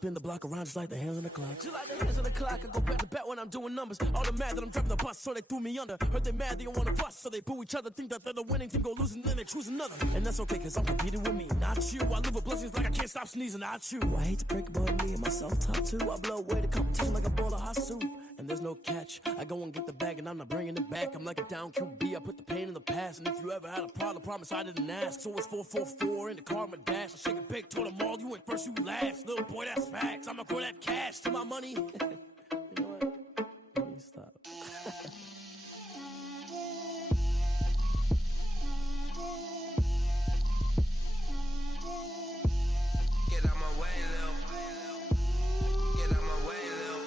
spin the block around just like the hands on the clock. Just like the hands on the clock, I go back to back when I'm doing numbers. All the mad that I'm dropping the bus, so they threw me under. Heard they mad, they don't wanna bust, so they boo each other. Think that they're the winning team, go losing, then they choose another. And that's okay, cause I'm competing with me, not you. I live with blessings like I can't stop sneezing, not you. I hate to break it, but me and myself top two. I blow away the competition like a bowl of hot soup. And there's no catch, I go and get the bag and I'm not bringing it back. I'm like a down QB, I put the pain in the past. And if you ever had a problem, promise I didn't ask. So it's 4-4-4 in the car, my dash. I shake it big, told them all, you went first, you last. Little boy, that's facts, I'ma grow that cash to my money. You know what? Let me stop. Get out my way, Lil. Get out my way, Lil.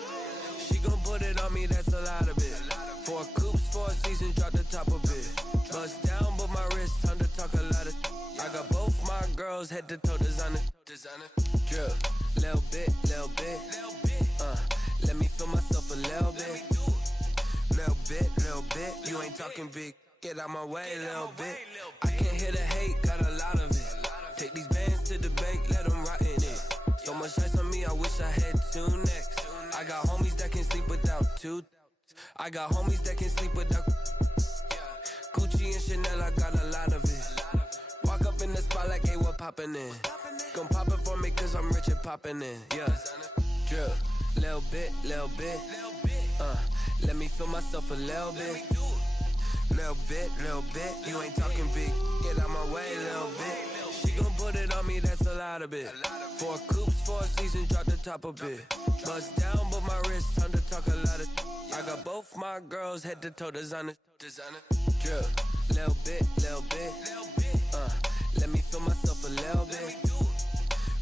She gon' put it on me, that's a lot of it. 4 coops, 4 seasons, drop the top of it. Bust down, but my wrist, time to talk a lot of. I got both my girls, head to toe designer. Drip, little bit. Let me feel myself a little bit. Little bit. You ain't talking big. Get out my way, little bit. I can't hear the hate, got a lot of it. Take these bands to the bank, let them rot in it. So much ice on me, I wish I had 2 necks. I got homies that can sleep without 2. I got homies that can sleep without Gucci and Chanel, I got a lot of it. Walk up in the spot like, hey, what poppin' in? Gon' pop it for me cause I'm rich and poppin' in, yeah. Drip, little bit. Let me feel myself a little bit. Little bit. You ain't talking big. Get out my way, little bit. She gon' put it on me, that's a lot of it. 4 coops, 4 seasons, drop the top a bit. Bust down, but my wrist, time to talk a lot of. I got both my girls, head to toe designer. Drip, little bit. Let me feel myself a little bit.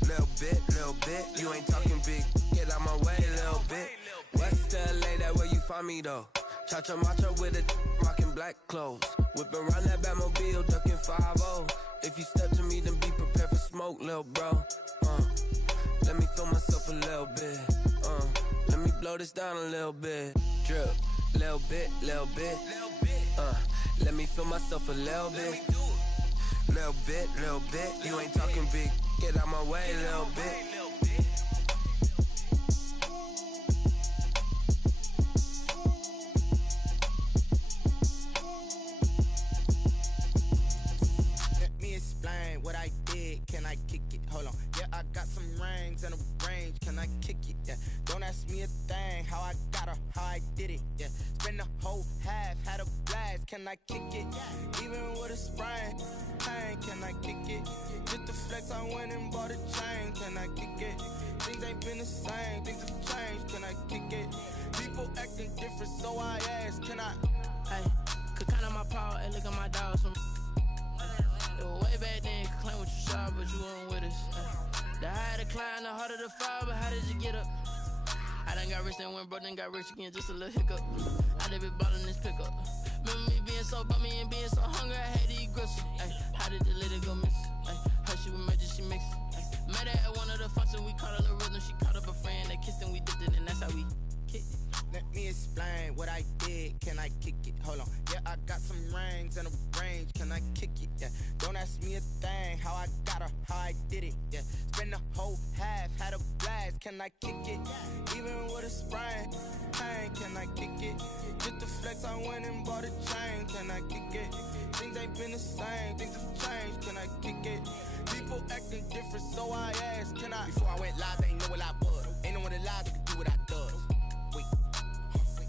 Little bit. You ain't talking big. Get out my way, little bit. West LA, that where you find me though. Cha-cha matcha with it, rockin' black clothes. Whip around that Batmobile, ducking 5-0. If you step to me, then be prepared for smoke, lil' bro. Let me feel myself a little bit. Let me blow this down a little bit. Drip, little bit. Let me feel myself a little bit. Little bit. You ain't talking big. Get out my way, little bit. What I did, can I kick it? Hold on, yeah, I got some rings and a range, can I kick it? Yeah, don't ask me a thing, how I got her, how I did it. Yeah, spend the whole half, had a blast, can I kick it? Even with a sprain, pain, can I kick it? Just the flex, I went and bought a chain, can I kick it? Things ain't been the same, things have changed, can I kick it? People acting different, so I ask, can I? Hey, could count on my power and look at my dogs from. Way back then, you could claim what you saw, but you weren't with us. The higher the climb, the harder the fall, but how did you get up? I done got rich and went broke, then got rich again, just a little hiccup. I done been ballin' this pickup. Remember me being so bummy and being so hungry, I had to eat gristle. How did the lady go miss? Her she was magic, she mixed. Met her at one of the functions, we caught her the rhythm. She caught up a friend, they kissed and we dipped it, and that's how we kicked it. Let me explain what I did, can I kick it? Hold on, yeah, I got some rings and a range, can I kick it? Yeah, don't ask me a thing, how I got her, how I did it. Yeah, spend the whole half, had a blast, can I kick it? Even with a sprain, pain, can I kick it? Just the flex, I went and bought a chain, can I kick it? Things ain't been the same, things have changed, can I kick it? People acting different, so I asked, can I? Before I went live, they ain't know what I was. Ain't no one alive that could do what I does. Wait,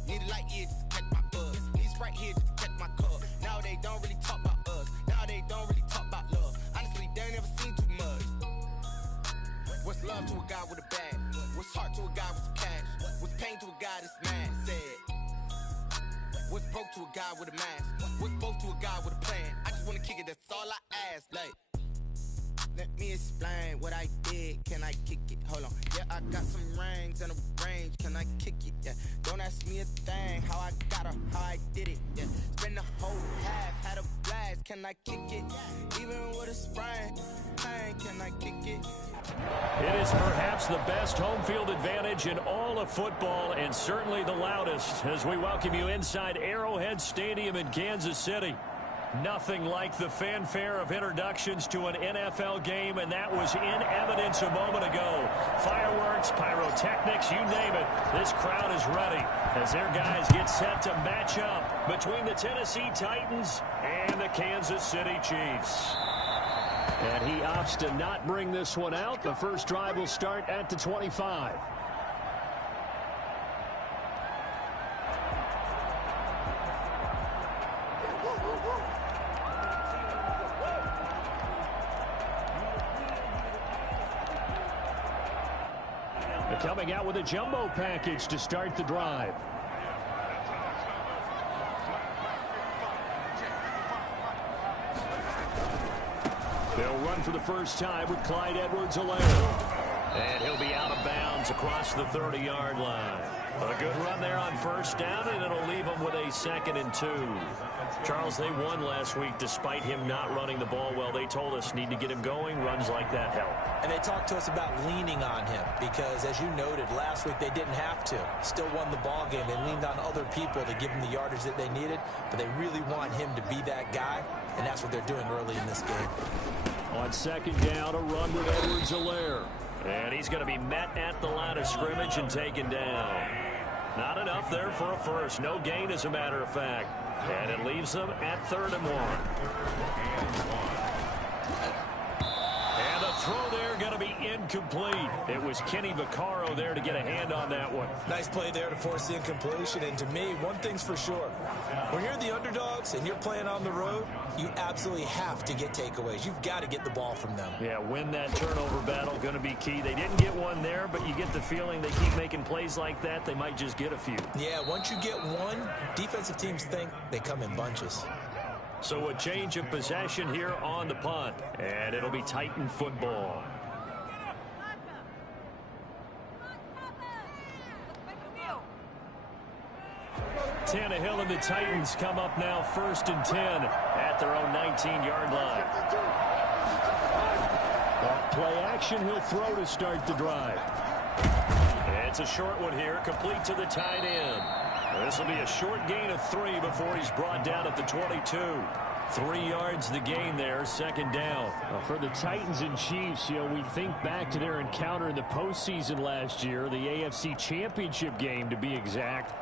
need a light here just to catch my buzz. Need Sprite here just to catch my cup. Now they don't really talk about us. Now they don't really talk about love. Honestly, they ain't never seen too much. What's love to a guy with a bag? What's heart to a guy with some cash? What's pain to a guy that's mad? Said. What's broke to a guy with a mask? What's both to a guy with a plan? I just wanna kick it, that's all I ask. Like, let me explain what I did, can I kick it? Hold on, yeah, I got some rings and a range, can I kick it? Yeah, don't ask me a thing, how I got her, how I did it. Yeah, spend the whole half, had a blast, can I kick it? Even with a sprain, pain, can I kick it? It is perhaps the best home field advantage in all of football, and certainly the loudest, as we welcome you inside Arrowhead Stadium in Kansas City. Nothing like the fanfare of introductions to an NFL game, and that was in evidence a moment ago. Fireworks, pyrotechnics, you name it. This crowd is ready as their guys get set to match up between the Tennessee Titans and the Kansas City Chiefs. And he opts to not bring this one out. The first drive will start at the 25. Coming out with a jumbo package to start the drive. They'll run for the first time with Clyde Edwards-Helaire. And he'll be out of bounds across the 30-yard line. A good run there on first down, and it'll leave them with a 2nd and 2. Charles, they won last week despite him not running the ball well. They told us need to get him going. Runs like that help. And they talked to us about leaning on him because, as you noted, last week they didn't have to. Still won the ball game. They leaned on other people to give them the yardage that they needed, but they really want him to be that guy, and that's what they're doing early in this game. On 2nd down, a run with Edwards-Helaire. And he's going to be met at the line of scrimmage and taken down. Not enough there for a first. No gain, as a matter of fact. And it leaves them at 3rd and 1. And the throw there going to be incomplete. It was Kenny Vaccaro there to get a hand on that one. Nice play there to force the incompletion. And to me, one thing's for sure. When you're the underdogs and you're playing on the road, you absolutely have to get takeaways. You've got to get the ball from them. Yeah, win that turnover battle, going to be key. They didn't get one there, but you get the feeling they keep making plays like that, they might just get a few. Yeah, once you get one, defensive teams think they come in bunches. So a change of possession here on the punt, and it'll be Titan football. Tannehill and the Titans come up now 1st and 10 at their own 19-yard line. Off play action, he'll throw to start the drive. It's a short one here, complete to the tight end. This will be a short gain of 3 before he's brought down at the 22. 3 yards the gain there, 2nd down. For the Titans and Chiefs, we think back to their encounter in the postseason last year, the AFC Championship game to be exact.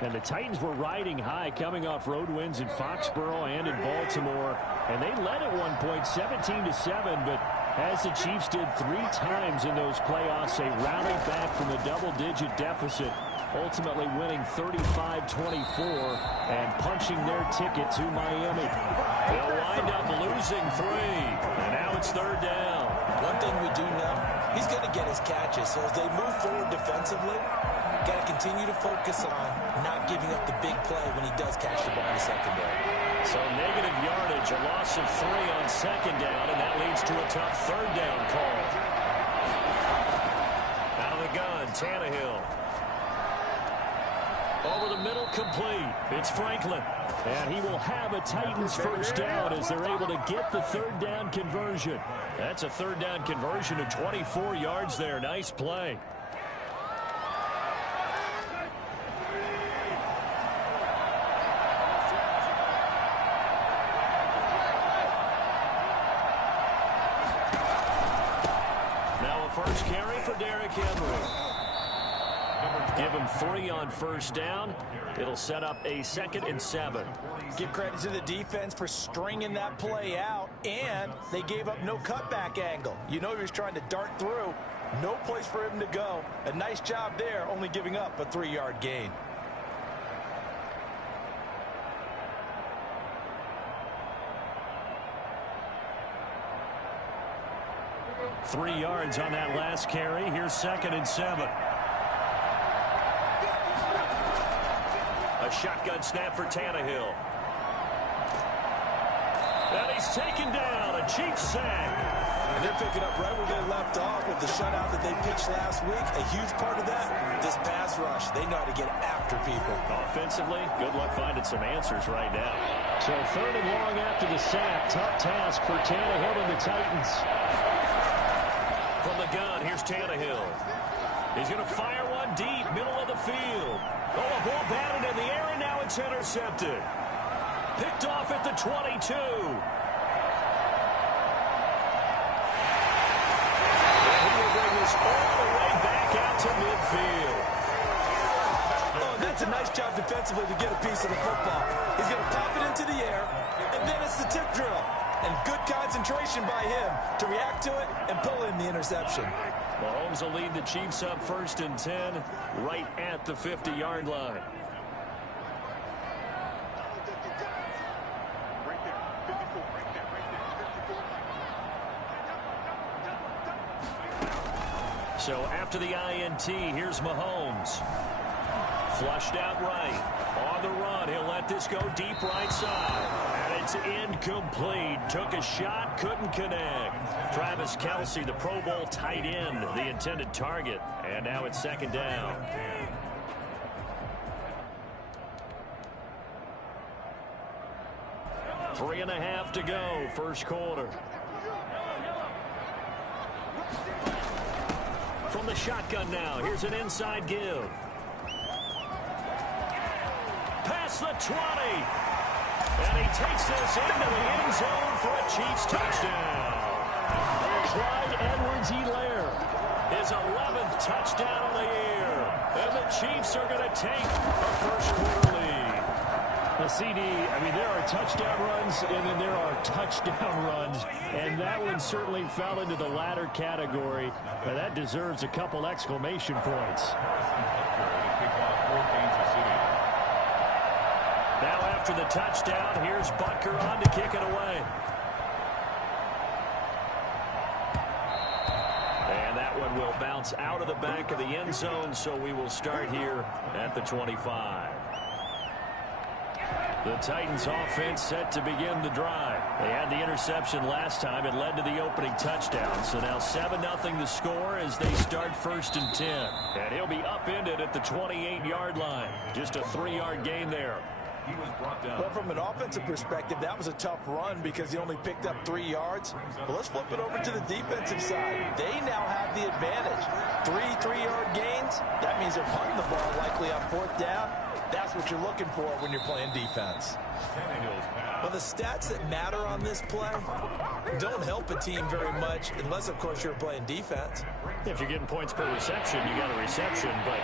And the Titans were riding high, coming off road wins in Foxborough and in Baltimore. And they led at one point 17-7, but as the Chiefs did 3 times in those playoffs, they rallied back from a double-digit deficit, ultimately winning 35-24 and punching their ticket to Miami. They'll wind up losing 3, and now it's 3rd down. One thing we do know, he's going to get his catches. So as they move forward defensively, got to continue to focus on not giving up the big play when he does catch the ball in the secondary. So negative yardage, a loss of 3 on 2nd down, and that leads to a tough 3rd down call. Out of the gun, Tannehill. Over the middle, complete. It's Franklin. And he will have a Titans 1st down as they're able to get the 3rd down conversion. That's a 3rd down conversion of 24 yards there. Nice play. First carry for Derrick Henry. Give him 3 on 1st down. It'll set up a 2nd and 7. Give credit to the defense for stringing that play out, and they gave up no cutback angle. You know he was trying to dart through. No place for him to go. A nice job there, only giving up a 3-yard gain. Three yards on that last carry. Here's 2nd and 7. A shotgun snap for Tannehill. And he's taken down. A Chiefs sack. And they're picking up right where they left off with the shutout that they pitched last week. A huge part of that, this pass rush. They know how to get after people. Offensively, good luck finding some answers right now. So 3rd and long after the sack. Tough task for Tannehill and the Titans. From the gun, here's Tannehill. He's going to fire one deep, middle of the field. Oh, a ball batted in the air, and now it's intercepted. Picked off at the 22. And he will bring this all the way back out to midfield. Oh, that's a nice job defensively to get a piece of the football. He's going to pop it into the air, and then it's the tip drill. And good concentration by him to react to it and pull in the interception. Mahomes will lead the Chiefs up 1st and 10 right at the 50-yard line. So after the INT, here's Mahomes. Flushed out right. On the run, he'll let this go deep right side. And it's incomplete. Took a shot, couldn't connect. Travis Kelce, the Pro Bowl tight end, the intended target. And now it's 2nd down. Three and a half to go, first quarter. From the shotgun now, here's an inside give. Past the 20. And he takes this into the end zone for a Chiefs touchdown. Clyde Edwards-Helaire, his 11th touchdown of the year. And the Chiefs are going to take a first quarter lead. The CD, I mean, there are touchdown runs, and then there are touchdown runs, and that one certainly fell into the latter category. But that deserves a couple exclamation points. Now after the touchdown, here's Butker on to kick it away. And that one will bounce out of the back of the end zone, so we will start here at the 25. The Titans offense set to begin the drive. They had the interception last time. It led to the opening touchdown. So now 7-0 the score as they start 1st and 10. And he'll be upended at the 28-yard line. Just a 3-yard gain there. Well, from an offensive perspective, that was a tough run because he only picked up 3 yards. But let's flip it over to the defensive side. They now have the advantage. 3-3-yard gains. That means they're punting the ball likely on 4th down. That's what you're looking for when you're playing defense. Well, the stats that matter on this play don't help a team very much unless, of course, you're playing defense. If you're getting points per reception, you got a reception, but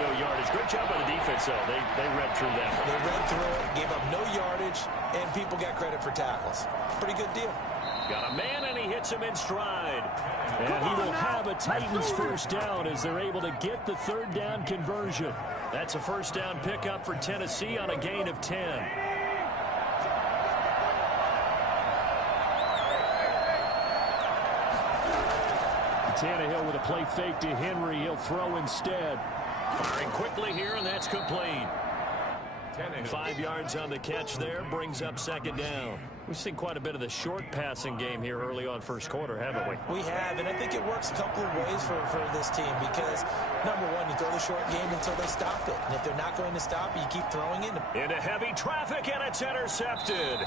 no yardage. Great job by the defense, though. They read through that. They read through it, gave up no yardage, and people got credit for tackles. Pretty good deal. Got a man, and he hits him in stride. And he will have a Titans first down as they're able to get the 3rd down conversion. That's a first down pickup for Tennessee on a gain of 10. Tannehill with a play fake to Henry. He'll throw instead. Firing quickly here, and that's complete. 5 yards on the catch there, brings up 2nd down. We've seen quite a bit of the short passing game here early on first quarter, haven't we? We have, and I think it works a couple of ways for this team because, number one, you throw the short game until they stop it. And if they're not going to stop it, you keep throwing it. Into heavy traffic, and it's intercepted.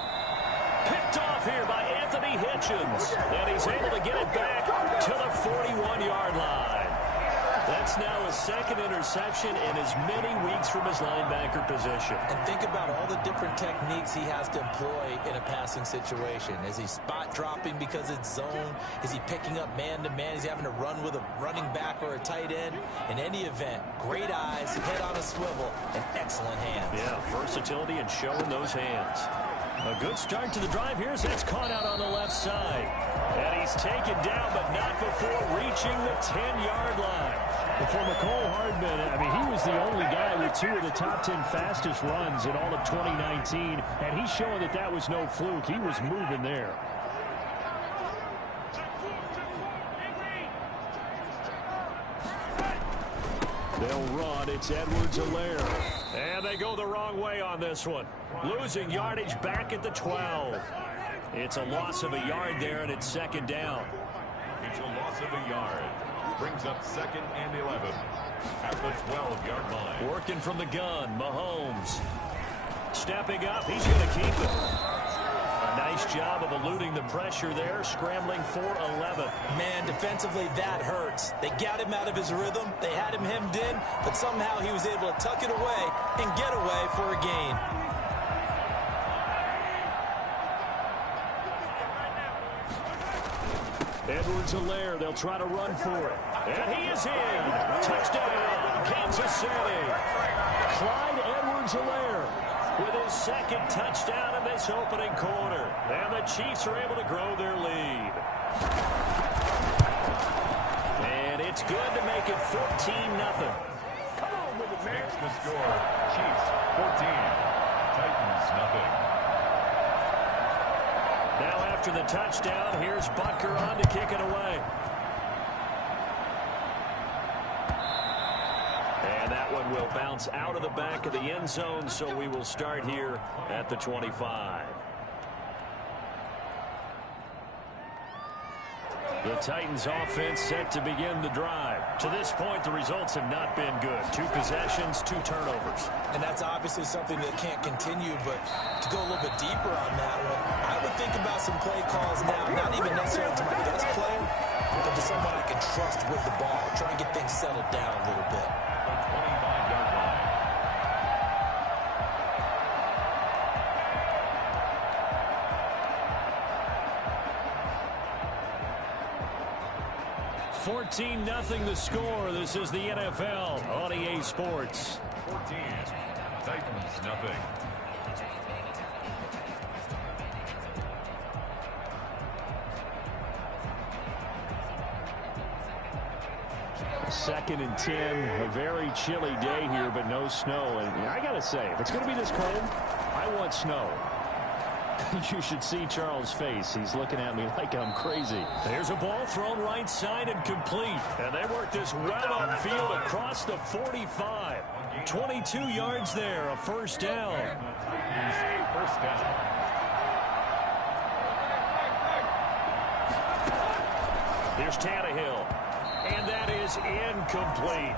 Picked off here by Anthony Hitchens. And he's able to get it back to the 41-yard line. That's now his 2nd interception in as many weeks from his linebacker position. And think about all the different techniques he has to employ in a passing situation. Is he spot dropping because it's zone? Is he picking up man-to-man? Is he having to run with a running back or a tight end? In any event, great eyes, head on a swivel, and excellent hands. Yeah, versatility and showing those hands. A good start to the drive here as that's caught out on the left side. And he's taken down, but not before reaching the 10-yard line. And for Mecole Hardman, I mean, he was the only guy with 2 of the top 10 fastest runs in all of 2019, and he's showing that that was no fluke. He was moving there. They'll run. It's Edwards-Helaire. And they go the wrong way on this one. Losing yardage back at the 12. It's a loss of a yard there, and it's 2nd down. It's a loss of a yard. Brings up 2nd and 11 at the 12-yard line. Working from the gun, Mahomes. Stepping up, he's going to keep it. A nice job of eluding the pressure there, scrambling for 11. Man, defensively, that hurts. They got him out of his rhythm. They had him hemmed in, but somehow he was able to tuck it away and get away for a gain. Edwards-Helaire, they'll try to run for it. And he is in. Touchdown, Kansas City. Clyde Edwards-Helaire with his second touchdown in this opening quarter. And the Chiefs are able to grow their lead. And it's good to make it 14-0. Makes the score. Chiefs 14. Titans nothing. Now after the touchdown, here's Butker on to kick it away. And that one will bounce out of the back of the end zone, so we will start here at the 25. The Titans offense set to begin the drive. To this point, the results have not been good. 2 possessions, 2 turnovers. And that's obviously something that can't continue, but to go a little bit deeper on that one, I would think about some play calls now, not even necessarily to my best player, but to someone I can trust with the ball. Try and get things settled down a little bit. 25-yard line. 14-0 the score. This is the NFL on EA Sports. 14. Titans nothing. Second and 10, a very chilly day here, but no snow. And I got to say, if it's going to be this cold, I want snow. You should see Charles' face. He's looking at me like I'm crazy. There's a ball thrown right side and complete. And they work this well upfield across the 45. 22 yards there, a first down. First down. Here's Tannehill. And that is incomplete.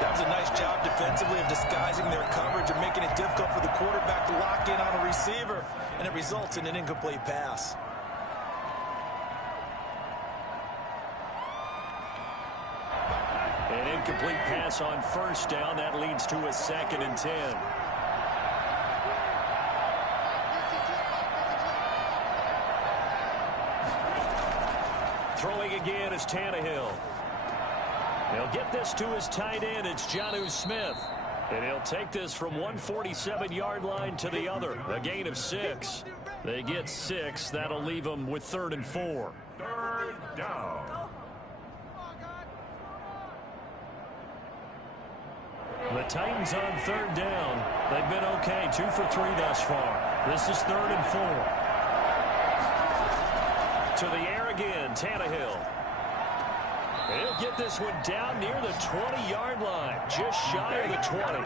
That was a nice job defensively of disguising their coverage and making it difficult for the quarterback to lock in on a receiver. And it results in an incomplete pass. An incomplete pass on first down. That leads to a 2nd and 10. Throwing again is Tannehill. He'll get this to his tight end. It's Jonnu Smith. And he'll take this from 147-yard line to the other. A gain of 6. They get 6. That'll leave them with 3rd and 4. 3rd down. The Titans on 3rd down. They've been okay. 2 for 3 thus far. This is 3rd and 4. To the air again, Tannehill. He'll get this one down near the 20-yard line, just shy of the 20.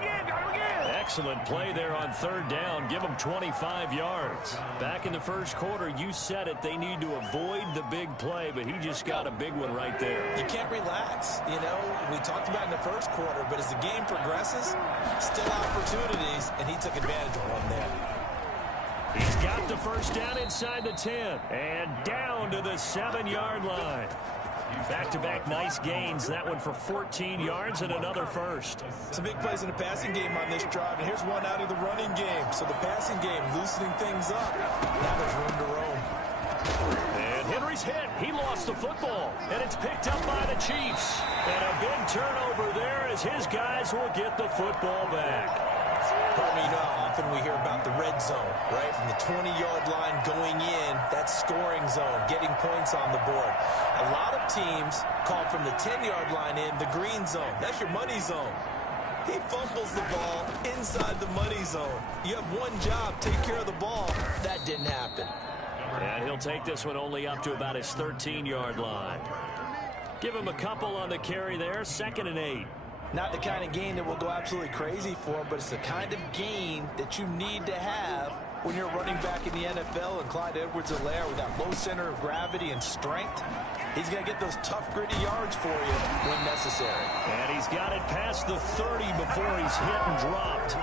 Excellent play there on 3rd down. Give them 25 yards. Back in the first quarter, you said it. They need to avoid the big play, but he just got a big one right there. You can't relax. You know, we talked about it in the first quarter, but as the game progresses, still opportunities, and he took advantage of one there. He's got the first down inside the 10 and down to the 7-yard line. Back-to-back nice gains. That one for 14 yards and another first. Some big plays in the passing game on this drive, and here's one out of the running game. So the passing game loosening things up. Now there's room to roam. And Henry's hit. He lost the football, and it's picked up by the Chiefs. And a big turnover there as his guys will get the football back. Pardon me, you know how often we hear about the red zone, right? From the 20-yard line going in, that's scoring zone, getting points on the board. A lot of teams call from the 10-yard line in the green zone. That's your money zone. He fumbles the ball inside the money zone. You have one job, take care of the ball. That didn't happen. And he'll take this one only up to about his 13-yard line. Give him a couple on the carry there, 2nd and 8. Not the kind of gain that will go absolutely crazy for, but it's the kind of gain that you need to have when you're running back in the NFL. And Clyde Edwards-Helaire with that low center of gravity and strength, he's going to get those tough, gritty yards for you when necessary. And he's got it past the 30 before he's hit and dropped.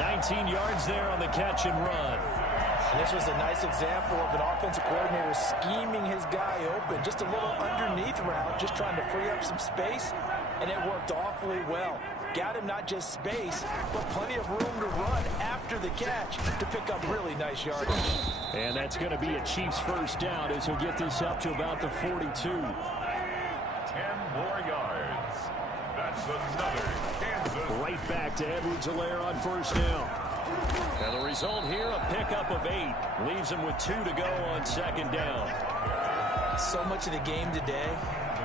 19 yards there on the catch and run. And this was a nice example of an offensive coordinator scheming his guy open. Just a little underneath route, just trying to free up some space. and it worked awfully well. Got him not just space, but plenty of room to run after the catch to pick up really nice yardage. And that's going to be a Chiefs first down as he'll get this up to about the 42. 10 more yards. That's another Kansas. Right back to Edwards-Helaire on first down. And the result here, a pickup of 8. Leaves him with 2 to go on second down. So much of the game today,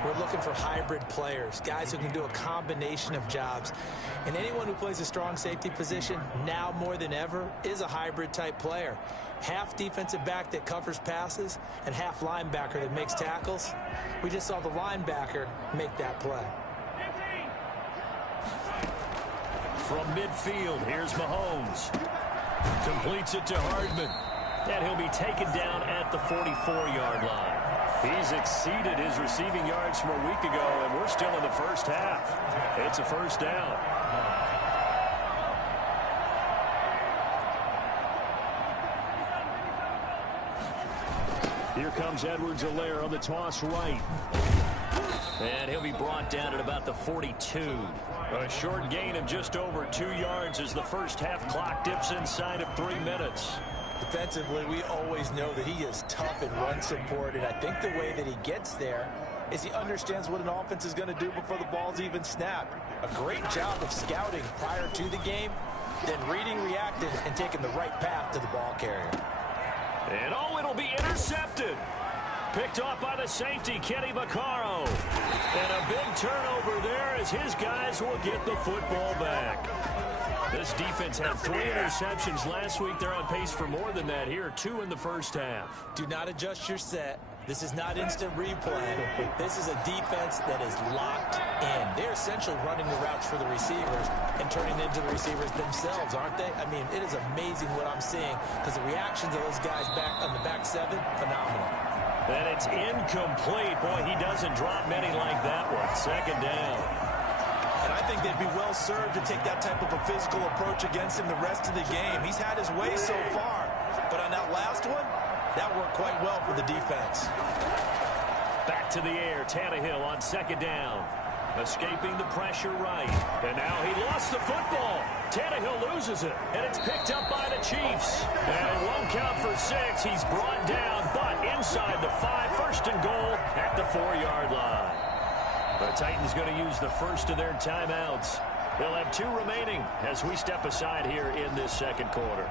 we're looking for hybrid players, guys who can do a combination of jobs. And anyone who plays a strong safety position, now more than ever, is a hybrid type player. Half defensive back that covers passes and half linebacker that makes tackles. We just saw the linebacker make that play. From midfield, here's Mahomes. Completes it to Hardman. And he'll be taken down at the 44-yard line. He's exceeded his receiving yards from a week ago, and we're still in the first half. It's a first down. Here comes Edwards-Helaire on the toss right. And he'll be brought down at about the 42. A short gain of just over 2 yards as the first half clock dips inside of 3 minutes. Defensively, we always know that he is tough and run support, and I think the way that he gets there is he understands what an offense is going to do before the ball's even snapped. A great job of scouting prior to the game, then reading, reacting, and taking the right path to the ball carrier. And it'll be intercepted. Picked off by the safety, Kenny Vaccaro. And a big turnover there as his guys will get the football back. This defense had 3 interceptions last week. They're on pace for more than that here, 2 in the first half. Do not adjust your set. This is not instant replay. This is a defense that is locked in. They're essentially running the routes for the receivers and turning into the receivers themselves, aren't they? I mean, it is amazing what I'm seeing because the reactions of those guys back on the back 7, phenomenal. And it's incomplete. Boy, he doesn't drop many like that one. Second down. And I think they'd be well served to take that type of a physical approach against him the rest of the game. He's had his way so far, but on that last one, that worked quite well for the defense. Back to the air, Tannehill on second down. Escaping the pressure right. And now he lost the football. Tannehill loses it, and it's picked up by the Chiefs. And it won't count for 6. He's brought down, but inside the 5, first and goal at the 4-yard line. The Titans going to use the first of their timeouts. They'll have 2 remaining as we step aside here in this second quarter.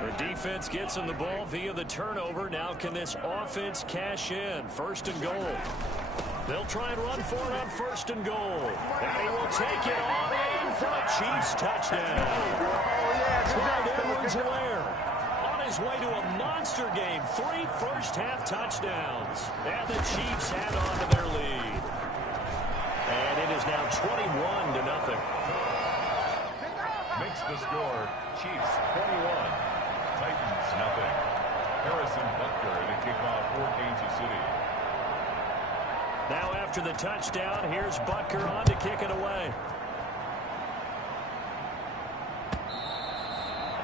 The defense gets him the ball via the turnover. Now can this offense cash in? First and goal. They'll try and run for it on first and goal. And he will take it all in for a Chiefs touchdown. Clyde Edwards-Helaire on his way to a monster game. 3 first-half touchdowns. And the Chiefs add on to their lead. And it is now 21-0. Makes the score Chiefs 21. Titans nothing. Harrison Butker to kick off for Kansas City. Now after the touchdown, here's Butker on to kick it away.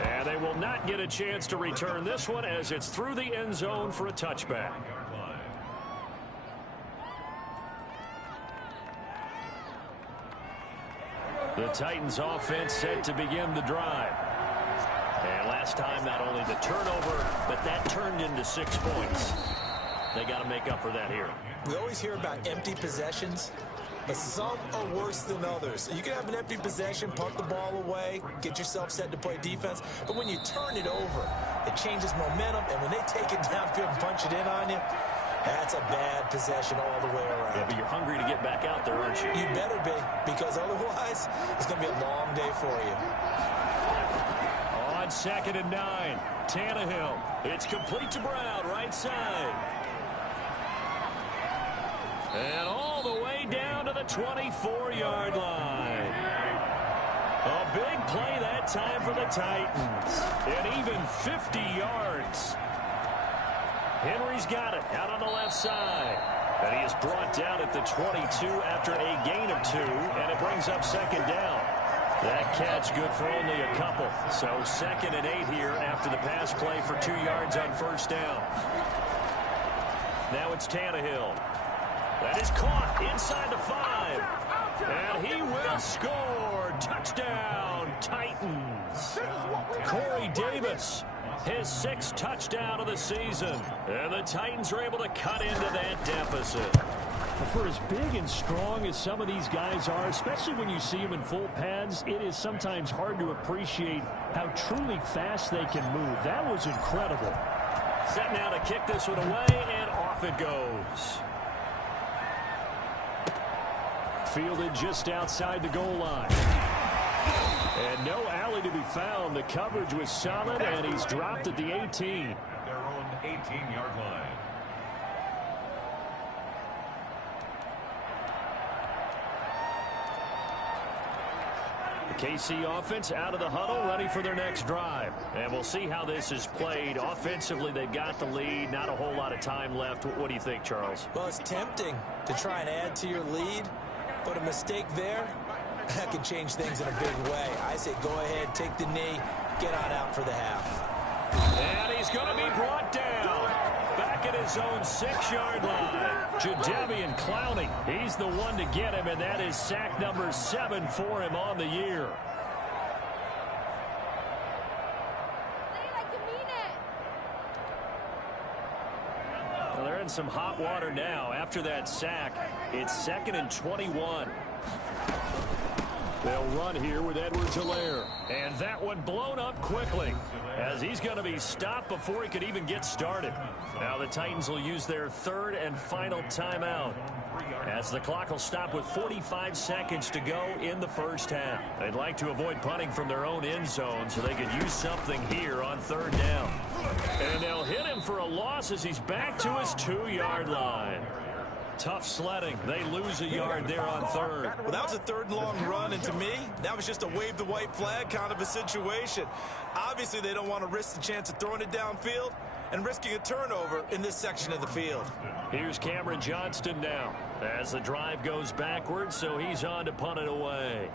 And they will not get a chance to return this one as it's through the end zone for a touchback. The Titans offense set to begin the drive. And last time, not only the turnover, but that turned into 6 points. They got to make up for that here. We always hear about empty possessions, but some are worse than others. You can have an empty possession, punt the ball away, get yourself set to play defense, but when you turn it over, it changes momentum, and when they take it downfield and punch it in on you, that's a bad possession all the way around. Yeah, but you're hungry to get back out there, aren't you? You better be, because otherwise, it's going to be a long day for you. On second and 9, Tannehill. It's complete to Brown, right side. And all the way down to the 24-yard line. A big play that time for the Titans. And even 50 yards. Henry's got it out on the left side. And he is brought down at the 22 after a gain of 2. And it brings up second down. That catch good for only a couple. So 2nd and 8 here after the pass play for 2 yards on first down. Now it's Tannehill. That is caught inside the 5. And he will score. Touchdown, Titans. Corey Davis, his 6th touchdown of the season. And the Titans are able to cut into that deficit. For as big and strong as some of these guys are, especially when you see them in full pads, it is sometimes hard to appreciate how truly fast they can move. That was incredible. Set now to kick this one away, and off it goes. Fielded just outside the goal line. And no alley to be found. The coverage was solid, and he's dropped at the 18. At their own 18-yard line. The KC offense out of the huddle, ready for their next drive. And we'll see how this is played. Offensively, they've got the lead. Not a whole lot of time left. What do you think, Charles? Well, it's tempting to try and add to your lead, but a mistake there, that can change things in a big way. I say go ahead, take the knee, get on out for the half. And he's going to be brought down. Back at his own 6-yard line. Jadeveon Clowney, he's the one to get him, and that is sack number 7 for him on the year. Well, they're in some hot water now. After that sack, it's 2nd and 21. They'll run here with Edwards-Helaire. And that one blown up quickly as he's going to be stopped before he could even get started. Now the Titans will use their 3rd and final timeout as the clock will stop with 45 seconds to go in the first half. They'd like to avoid punting from their own end zone so they could use something here on 3rd down. And they'll hit him for a loss as he's back to his 2-yard line. Tough sledding. They lose a yard there on 3rd. Well, that was a 3rd and long run, and to me, that was just a wave the white flag kind of a situation. Obviously, they don't want to risk the chance of throwing it downfield and risking a turnover in this section of the field. Here's Cameron Johnston now as the drive goes backwards, so he's on to punt it away.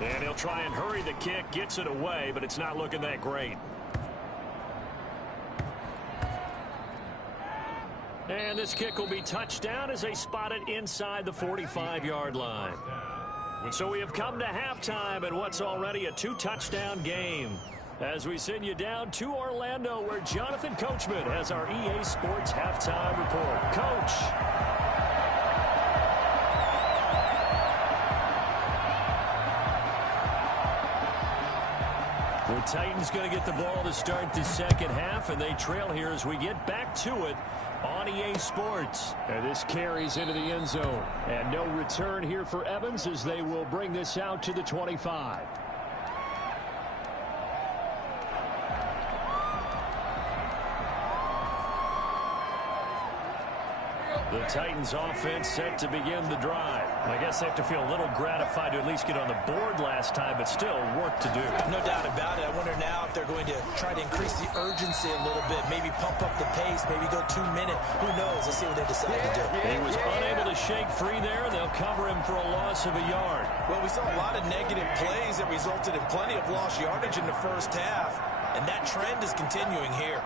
And he'll try and hurry the kick, gets it away, but it's not looking that great. And this kick will be touchdown as they spot it inside the 45-yard line. So we have come to halftime in what's already a 2-touchdown game. As we send you down to Orlando, where Jonathan Coachman has our EA Sports halftime report. Coach. The Titans going to get the ball to start the second half, and they trail here as we get back to it on EA Sports. And this carries into the end zone. And no return here for Evans as they will bring this out to the 25. The Titans offense set to begin the drive. I guess they have to feel a little gratified to at least get on the board last time, but still work to do. No doubt about it. I wonder now if they're going to try to increase the urgency a little bit, maybe pump up the pace, maybe go 2-minute. Who knows? Let's see what they decide to do. He was unable to shake free there. They'll cover him for a loss of a yard. Well, we saw a lot of negative plays that resulted in plenty of lost yardage in the first half, and that trend is continuing here.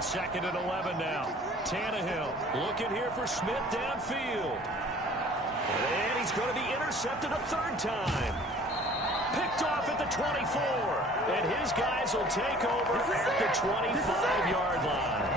Second and 11 now. Tannehill looking here for Smith downfield. And he's going to be intercepted a 3rd time. Picked off at the 24. And his guys will take over at the 25-yard line.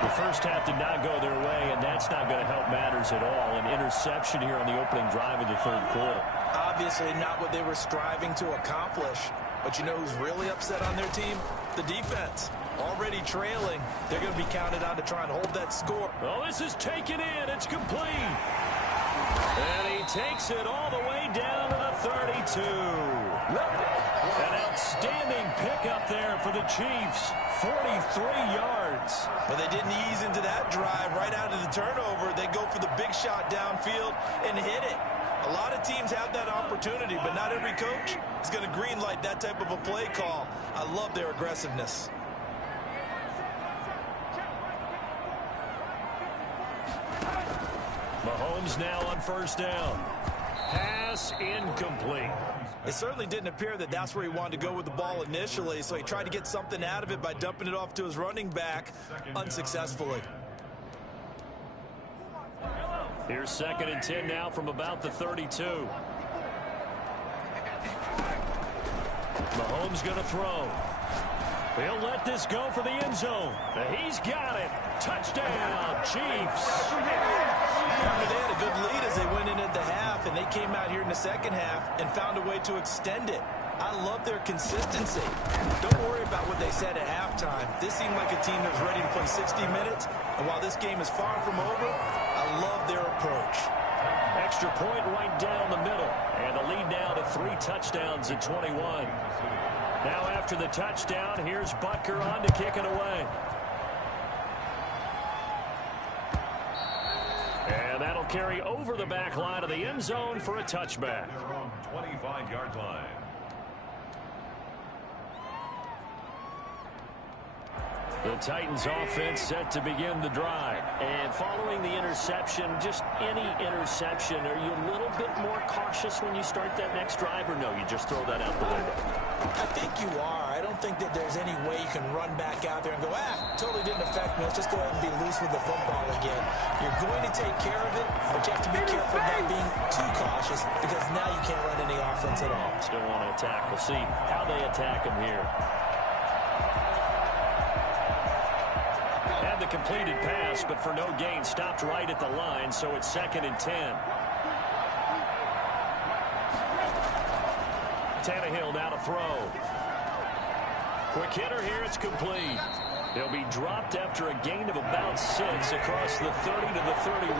The first half did not go their way, and that's not going to help matters at all. An interception here on the opening drive of the 3rd quarter. Obviously not what they were striving to accomplish. But you know who's really upset on their team? The defense. Already trailing. They're going to be counted on to try and hold that score. Well, this is taken in. It's complete. And he takes it all the way down to the 32. An outstanding pickup there for the Chiefs. 43 yards. But they didn't ease into that drive right out of the turnover. They go for the big shot downfield and hit it. A lot of teams have that opportunity, but not every coach is going to green light that type of a play call. I love their aggressiveness. Mahomes now on first down. Pass incomplete. It certainly didn't appear that that's where he wanted to go with the ball initially, so he tried to get something out of it by dumping it off to his running back unsuccessfully. Here's 2nd and 10 now from about the 32. Mahomes going to throw. He'll let this go for the end zone. He's got it. Touchdown, Chiefs. They had a good lead as they went in at the half, and they came out here in the second half and found a way to extend it. I love their consistency. Don't worry about what they said at halftime. This seemed like a team that was ready to play 60 minutes, and while this game is far from over, I love their approach. Extra point right down the middle, and the lead now to 3 touchdowns at 21. Now after the touchdown, here's Butker on to kick it away. And that'll carry over the back line of the end zone for a touchback. Their own 25-yard line. The Titans offense set to begin the drive. And following the interception, just any interception, are you a little bit more cautious when you start that next drive, or no, you just throw that out the window? I think you are. I don't think that there's any way you can run back out there and go, totally didn't affect me. Let's just go ahead and be loose with the football again. You're going to take care of it, but you have to be careful not being too cautious because now you can't run any offense at all. Still want to attack. We'll see how they attack him here. Had the completed pass, but for no gain, stopped right at the line, so it's 2nd and 10. Tannehill now to throw. Quick hitter here, it's complete. He'll be dropped after a gain of about 6 across the 30 to the 31.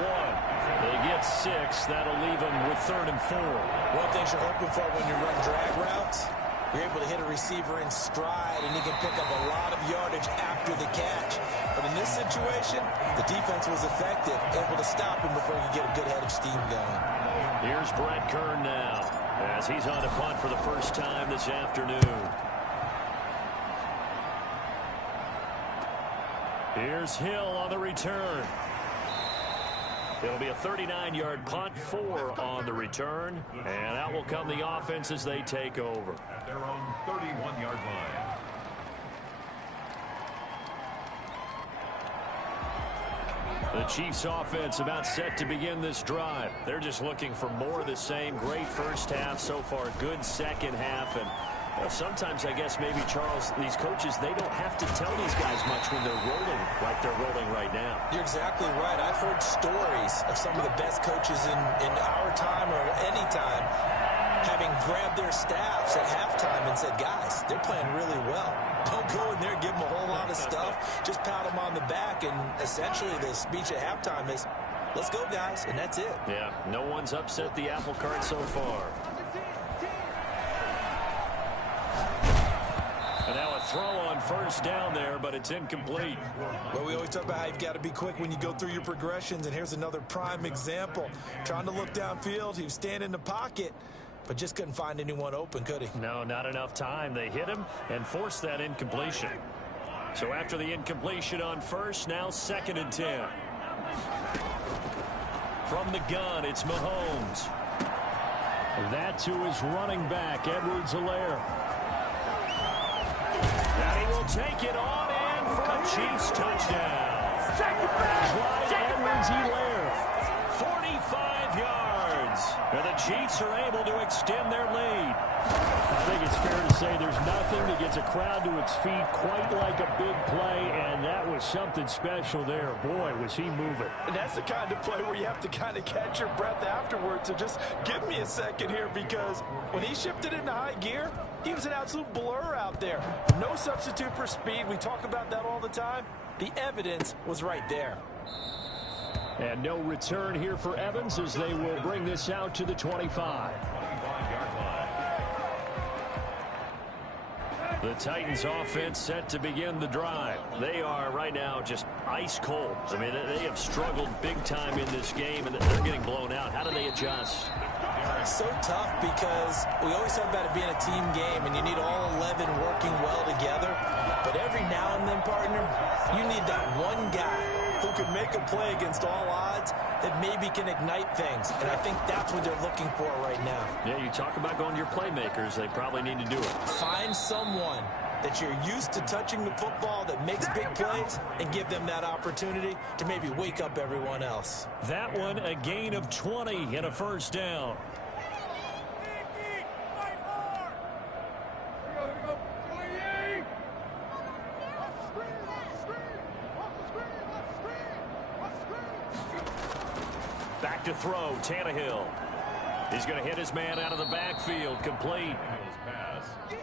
They get 6. That'll leave them with 3rd and 4. One thing you're hoping for when you run drag routes, you're able to hit a receiver in stride, and he can pick up a lot of yardage after the catch. But in this situation, the defense was effective, able to stop him before he could get a good head of steam going. Here's Brett Kern now, as he's on to punt for the first time this afternoon. Here's Hill on the return. It'll be a 39-yard punt, 4 on the return, and out will come the offense as they take over. At their own 31-yard line. The Chiefs offense about set to begin this drive. They're just looking for more of the same. Great first half so far, good second half, and sometimes I guess maybe, Charles, these coaches, they don't have to tell these guys much when they're rolling like they're rolling right now. You're exactly right. I've heard stories of some of the best coaches in our time or any time having grabbed their staffs at halftime and said, guys, they're playing really well. Don't go in there and give them a whole lot of stuff. Just pat them on the back, and essentially the speech at halftime is, let's go, guys, and that's it. Yeah, no one's upset the apple cart so far. And now a throw on first down there, but it's incomplete. Well, we always talk about how you've got to be quick when you go through your progressions, and here's another prime example. Trying to look downfield, he was standing in the pocket, but just couldn't find anyone open, could he? No, not enough time. They hit him and forced that incompletion. So after the incompletion on first, now 2nd and 10. From the gun, it's Mahomes. That to his running back, Edwards-Helaire. And he will take it on in for a Chiefs touchdown. Clyde Edwards-Helaire, 45 yards. And the Chiefs are able to extend their lead. I think it's fair to say there's nothing that gets a crowd to its feet quite like a big play, and that was something special there. Boy, was he moving. And that's the kind of play where you have to kind of catch your breath afterwards. So just give me a second here, because when he shifted into high gear, he was an absolute blur out there. No substitute for speed. We talk about that all the time. The evidence was right there. And no return here for Evans as they will bring this out to the 25. 25-yard line. The Titans offense set to begin the drive. They are right now just ice cold. I mean, they have struggled big time in this game, and they're getting blown out. How do they adjust? It's so tough because we always talk about it being a team game, and you need all 11 working well together. But every now and then, partner, you need that one guy who can make a play against all odds that maybe can ignite things. And I think that's what they're looking for right now. Yeah, you talk about going to your playmakers. They probably need to do it. Find someone that you're used to touching the football that makes big plays and give them that opportunity to maybe wake up everyone else. That one, a gain of 20 and a first down. Back to throw, Tannehill. He's going to hit his man out of the backfield, complete.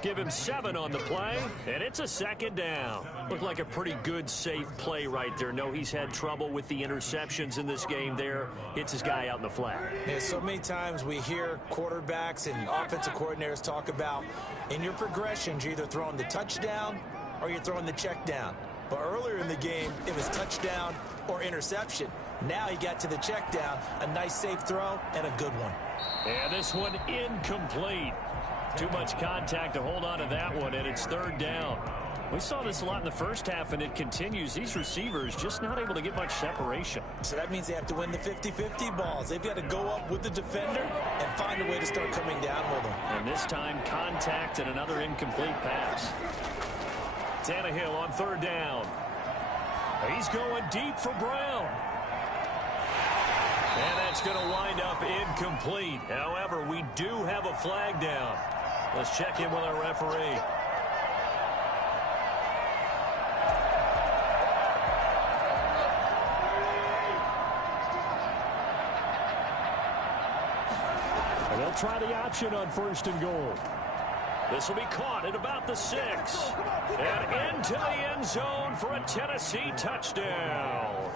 Give him 7 on the play, and it's a second down. Looked like a pretty good, safe play right there. No, he's had trouble with the interceptions in this game there. Hits his guy out in the flat. Yeah, so many times we hear quarterbacks and offensive coordinators talk about in your progressions, you're either throwing the touchdown or you're throwing the check down. But earlier in the game, it was touchdown or interception. Now he got to the check down, a nice safe throw, and a good one. And this one incomplete. Too much contact to hold on to that one, and it's third down. We saw this a lot in the first half, and it continues. These receivers just not able to get much separation. So that means they have to win the 50-50 balls. They've got to go up with the defender and find a way to start coming down with them. And this time, contact and another incomplete pass. Tannehill on third down. He's going deep for Brown. And that's going to wind up incomplete. However, we do have a flag down. Let's check in with our referee. And they'll try the option on first and goal. This will be caught at about the 6. And into the end zone for a Tennessee touchdown.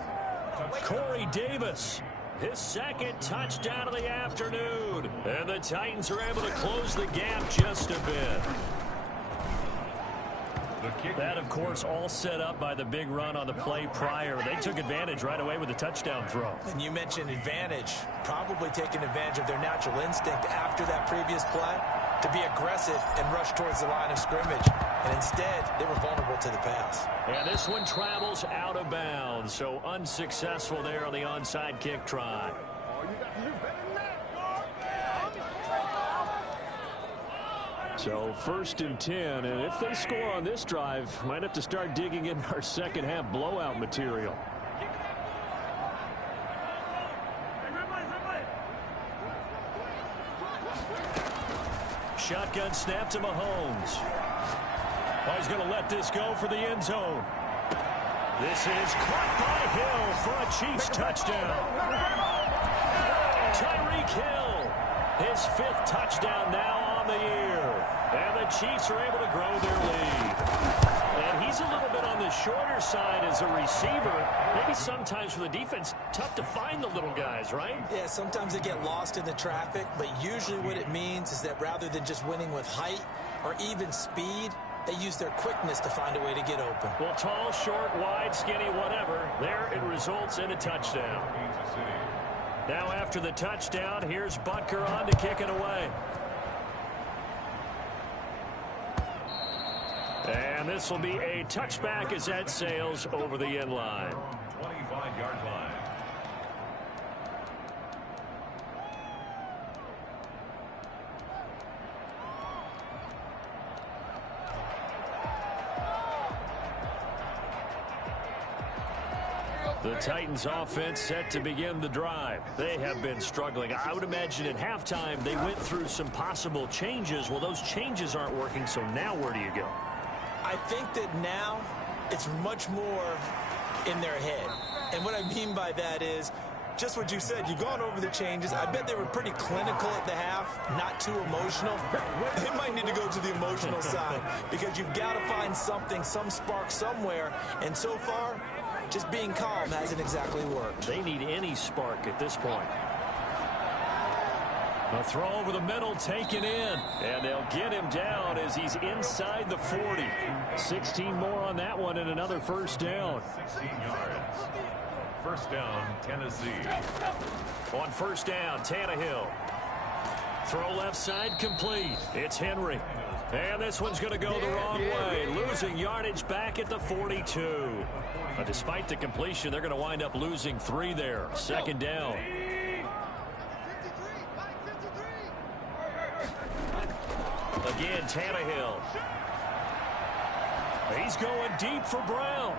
Corey Davis, his second touchdown of the afternoon. And the Titans are able to close the gap just a bit. That, of course, all set up by the big run on the play prior. They took advantage right away with the touchdown throw. And you mentioned advantage, probably taking advantage of their natural instinct after that previous play to be aggressive and rush towards the line of scrimmage. And instead, they were vulnerable to the pass. And this one travels out of bounds, so unsuccessful there on the onside kick try. So first and 10, and if they score on this drive, might have to start digging in our second half blowout material. Shotgun snap to Mahomes. Oh, he's going to let this go for the end zone. This is caught by Hill for a Chiefs touchdown. Tyreek Hill, his 5th touchdown now on the year. And the Chiefs are able to grow their lead. And he's a little bit on the shorter side as a receiver. Maybe sometimes for the defense, tough to find the little guys, right? Yeah, sometimes they get lost in the traffic, but usually what it means is that rather than just winning with height or even speed, they use their quickness to find a way to get open. Well, tall, short, wide, skinny, whatever. There it results in a touchdown. Now after the touchdown, here's Butker on to kick it away. And this will be a touchback as that sails over the end line. 25-yard line. The Titans offense set to begin the drive. They have been struggling. I would imagine at halftime they went through some possible changes. Well, those changes aren't working, so now where do you go? I think that now it's much more in their head. And what I mean by that is just what you said. You've gone over the changes. I bet they were pretty clinical at the half, not too emotional. They might need to go to the emotional side because you've got to find something, some spark somewhere. And so far, just being calm hasn't exactly worked. They need any spark at this point. A throw over the middle taken in. And they'll get him down as he's inside the 40. 16 more on that one and another first down. 16 yards. First down, Tennessee. On first down, Tannehill. Throw left side complete. It's Henry. And this one's going to go the wrong way. Losing yardage back at the 42. But despite the completion, they're going to wind up losing 3 there. Second down. Again, Tannehill. He's going deep for Brown.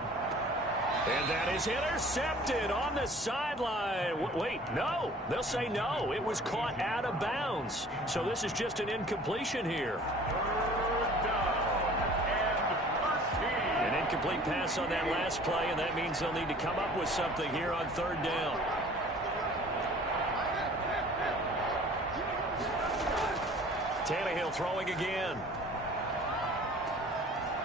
And that is intercepted on the sideline. Wait, no. They'll say no. It was caught out of bounds. So this is just an incompletion here. An incomplete pass on that last play, and that means they'll need to come up with something here on third down. Tannehill throwing again.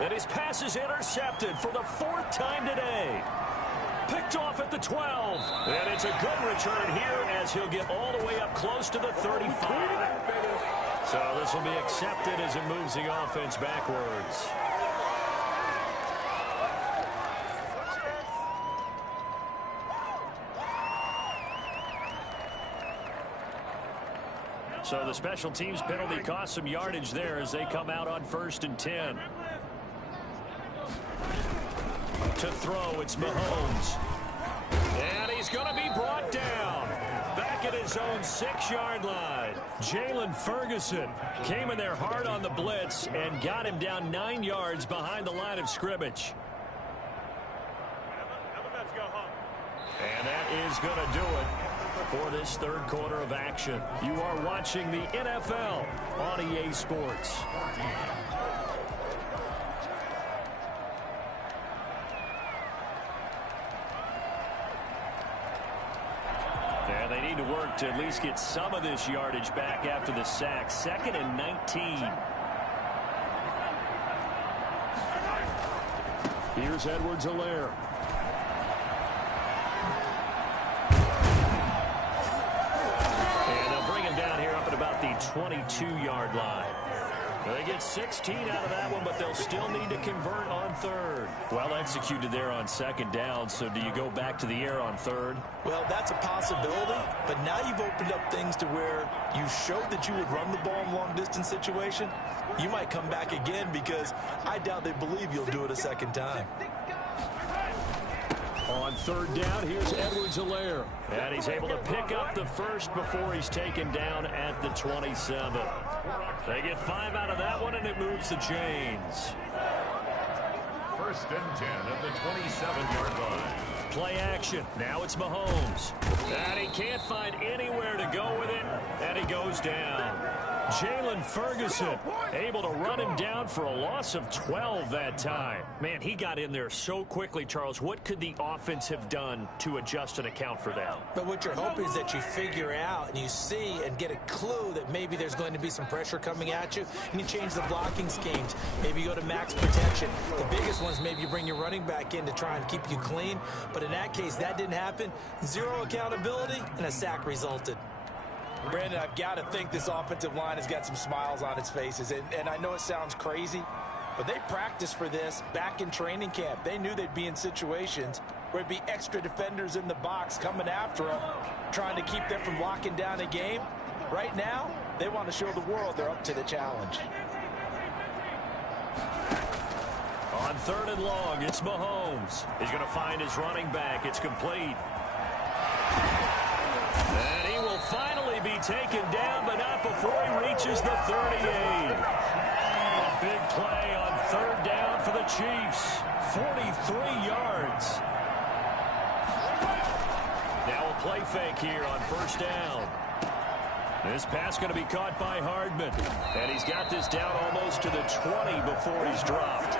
And his pass is intercepted for the 4th time today. Picked off at the 12. And it's a good return here as he'll get all the way up close to the 35. So this will be accepted as it moves the offense backwards. So the special teams penalty cost some yardage there as they come out on 1st and 10. To throw, it's Mahomes. And he's going to be brought down. Back at his own 6-yard line. Jalen Ferguson came in there hard on the blitz and got him down 9 yards behind the line of scrimmage. And that is going to do it for this third quarter of action. You are watching the NFL on EA Sports. And they need to work to at least get some of this yardage back after the sack. 2nd and 19. Here's Edwards-Helaire. The 22-yard line. They get 16 out of that one, but they'll still need to convert on third. Well executed there on 2nd down, so do you go back to the air on 3rd? Well, that's a possibility, but now you've opened up things to where you showed that you would run the ball in long-distance situation. You might come back again because I doubt they believe you'll do it a 2nd time. On 3rd down, here's Edwards-Helaire. And he's able to pick up the first before he's taken down at the 27. They get 5 out of that one, and it moves the chains. 1st and 10 at the 27-yard line. Play action. Now it's Mahomes. And he can't find anywhere to go with it, and he goes down. Jalen Ferguson able to run him down for a loss of 12 that time. Man, he got in there so quickly, Charles. What could the offense have done to adjust and account for that? But what you're hoping is that you figure out and you see and get a clue that maybe there's going to be some pressure coming at you, and you change the blocking schemes. Maybe you go to max protection. The biggest one is maybe you bring your running back in to try and keep you clean. But in that case, that didn't happen. 0 accountability, and a sack resulted. Brandon, I've got to think this offensive line has got some smiles on its faces. And I know it sounds crazy, but they practiced for this back in training camp. They knew they'd be in situations where there'd be extra defenders in the box coming after them, trying to keep them from locking down a game. Right now, they want to show the world they're up to the challenge. On 3rd and long, it's Mahomes. He's going to find his running back. It's complete. And he will finally be taken down, but not before he reaches the 38. A big play on 3rd down for the Chiefs. 43 yards. Now a play fake here on 1st down. This pass going to be caught by Hardman. And he's got this down almost to the 20 before he's dropped.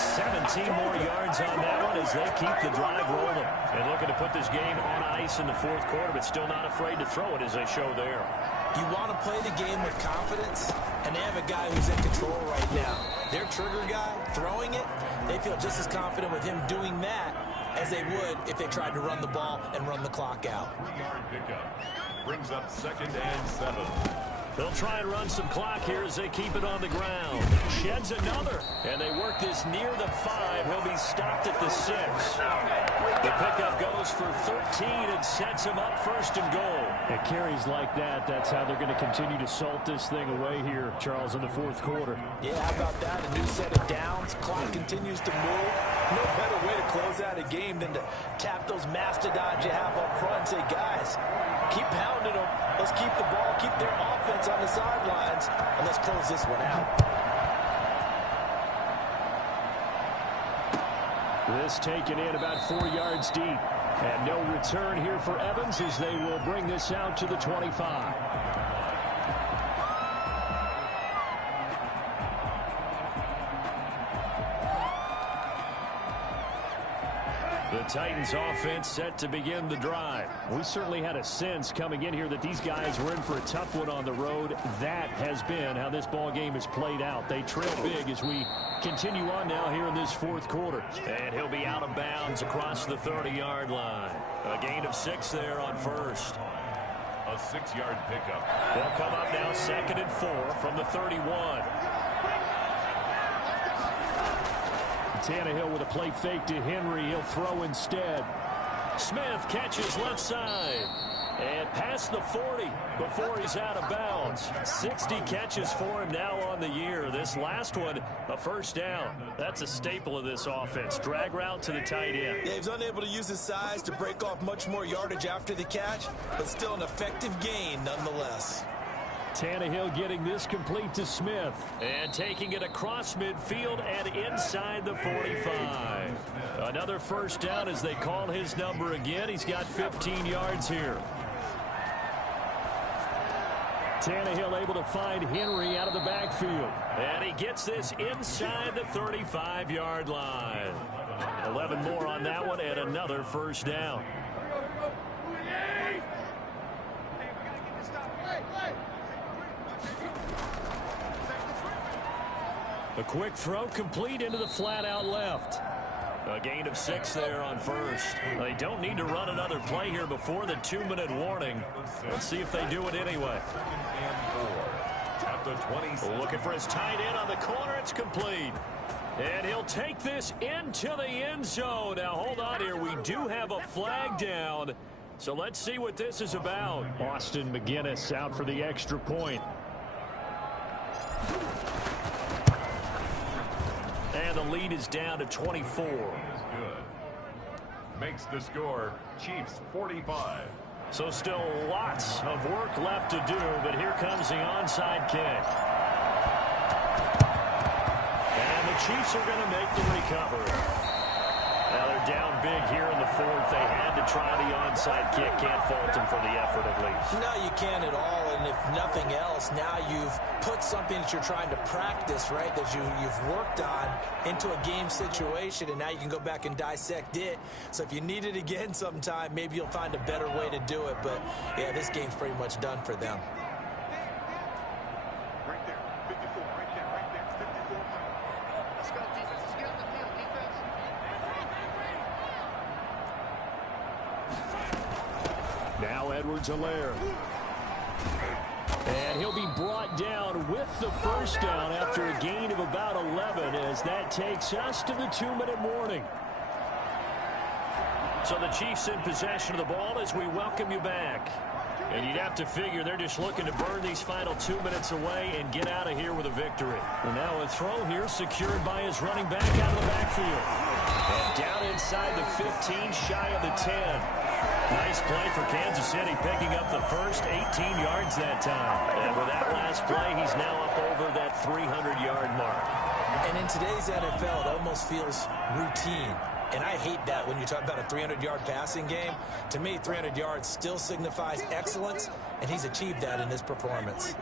17 more yards on that one as they keep the drive rolling. And looking to put this game on ice in the 4th quarter, but still not afraid to throw it as they show there. You want to play the game with confidence, and they have a guy who's in control right now. Their trigger guy throwing it, they feel just as confident with him doing that as they would if they tried to run the ball and run the clock out. 3-yard pickup. Brings up 2nd and 7. They'll try and run some clock here as they keep it on the ground. Sheds another, and they work this near the 5. He'll be stopped at the 6. The pickup goes for 13 and sets him up 1st and goal. It carries like that. That's how they're going to continue to salt this thing away here, Charles, in the 4th quarter. Yeah, how about that? A new set of downs. Clock continues to move. No better way to close out a game than to tap those mastodons you have up front and say, guys, keep pounding them. Let's keep the ball, keep their offense on the sidelines, and let's close this one out. This taken in about 4 yards deep. And no return here for Evans as they will bring this out to the 25. The Titans offense set to begin the drive. We certainly had a sense coming in here that these guys were in for a tough one on the road. That has been how this ball game has played out. They trail big as we continue on now here in this 4th quarter. And he'll be out of bounds across the 30-yard line. A gain of 6 there on 1st. A 6-yard pickup. They'll come up now 2nd and 4 from the 31. Tannehill with a play fake to Henry. He'll throw instead. Smith catches left side. And past the 40 before he's out of bounds. 60 catches for him now on the year. This last one, a 1st down. That's a staple of this offense. Drag route to the tight end. Yeah, he's unable to use his size to break off much more yardage after the catch, but still an effective gain nonetheless. Tannehill getting this complete to Smith. And taking it across midfield and inside the 45. Another 1st down as they call his number again. He's got 15 yards here. Tannehill able to find Henry out of the backfield. And he gets this inside the 35-yard line. 11 more on that one and another 1st down. A quick throw complete into the flat out left. A gain of 6 there on 1st. They don't need to run another play here before the 2-minute warning. Let's see if they do it anyway. 2nd and 4. At the 20. Looking for his tight end on the corner. It's complete. And he'll take this into the end zone. Now, hold on here. We do have a flag down. So let's see what this is about. Austin McGinnis out for the extra point. And the lead is down to 24. Good. Makes the score Chiefs 45. So still lots of work left to do, but here comes the onside kick. And the Chiefs are going to make the recovery. Now they're down big here in the 4th. They had to try the onside kick. Can't fault them for the effort at least. No, you can't at all. And if nothing else, now you've put something that you're trying to practice, right, that you've worked on into a game situation, and now you can go back and dissect it. So if you need it again sometime, maybe you'll find a better way to do it. But, yeah, this game's pretty much done for them. Right there, 54, right there, 54. Let's go, defense. Let's get on the field, defense. Now Edwards-Helaire. And he'll be brought down with the 1st down after a gain of about 11 as that takes us to the 2-minute warning. So the Chiefs in possession of the ball as we welcome you back. And you'd have to figure they're just looking to burn these final 2 minutes away and get out of here with a victory. Well, now a throw here secured by his running back out of the backfield. And down inside the 15, shy of the 10. Nice play for Kansas City, picking up the first 18 yards that time. And with that last play, he's now up over that 300-yard mark. And in today's NFL, it almost feels routine. And I hate that when you talk about a 300-yard passing game. To me, 300 yards still signifies excellence, and he's achieved that in this performance.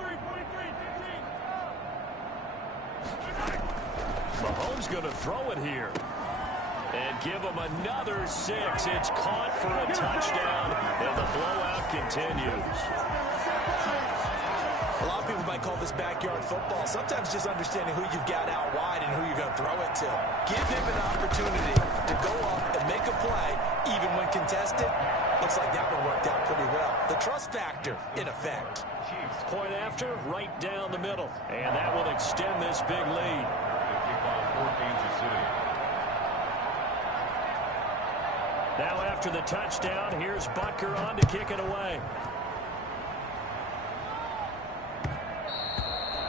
Mahomes going to throw it here. And give him another 6. It's caught for a touchdown, and the blowout continues. A lot of people might call this backyard football. Sometimes just understanding who you've got out wide and who you're going to throw it to. Give him an opportunity to go up and make a play, even when contested. Looks like that one worked out pretty well. The trust factor in effect. Point after, right down the middle. And that will extend this big lead. The kickoff for Kansas City. Now after the touchdown, here's Butker on to kick it away.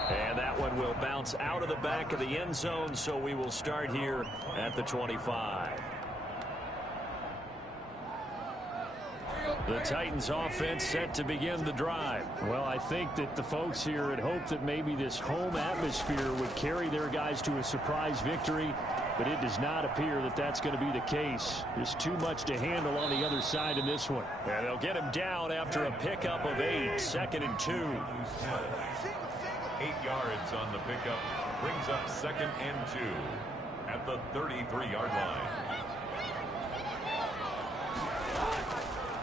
And that one will bounce out of the back of the end zone, so we will start here at the 25. The Titans offense set to begin the drive. Well, I think that the folks here had hoped that maybe this home atmosphere would carry their guys to a surprise victory, but it does not appear that that's going to be the case. There's too much to handle on the other side in this one. And they'll get him down after a pickup of 8, 2nd and 2. 8 yards on the pickup. Brings up 2nd and 2 at the 33-yard line.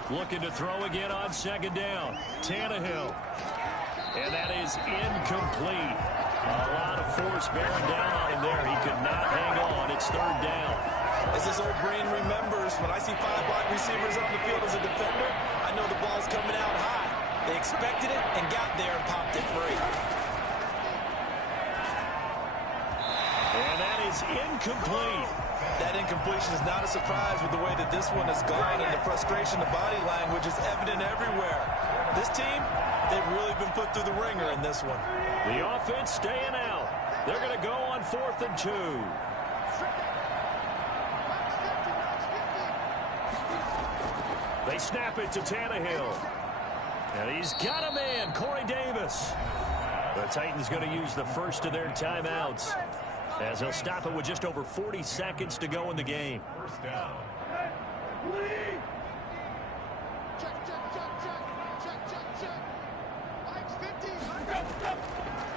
Looking to throw again on 2nd down. Tannehill. And that is incomplete. A lot of force bearing down on him there. He could not hang on. It's 3rd down. As this old brain remembers, when I see 5 wide receivers on the field as a defender, I know the ball's coming out high. They expected it and got there and popped it free. And that is incomplete. That incompletion is not a surprise with the way that this one has gone, and the frustration, the body language is evident everywhere. This team, they've really been put through the ringer in this one. The offense staying out. They're going to go on 4th and 2. They snap it to Tannehill. And he's got a man, Corey Davis. The Titans going to use the first of their timeouts, as they'll stop it with just over 40 seconds to go in the game. 1st down.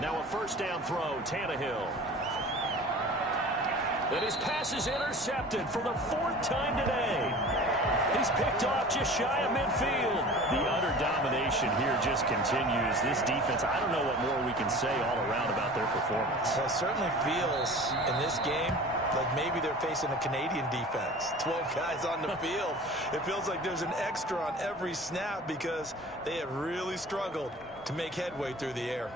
Now a 1st down throw, Tannehill. And his pass is intercepted for the 4th time today. He's picked off just shy of midfield. The utter domination here just continues. This defense, I don't know what more we can say all around about their performance. Well, it certainly feels in this game like maybe they're facing a Canadian defense. 12 guys on the field. It feels like there's an extra on every snap because they have really struggled to make headway through the air.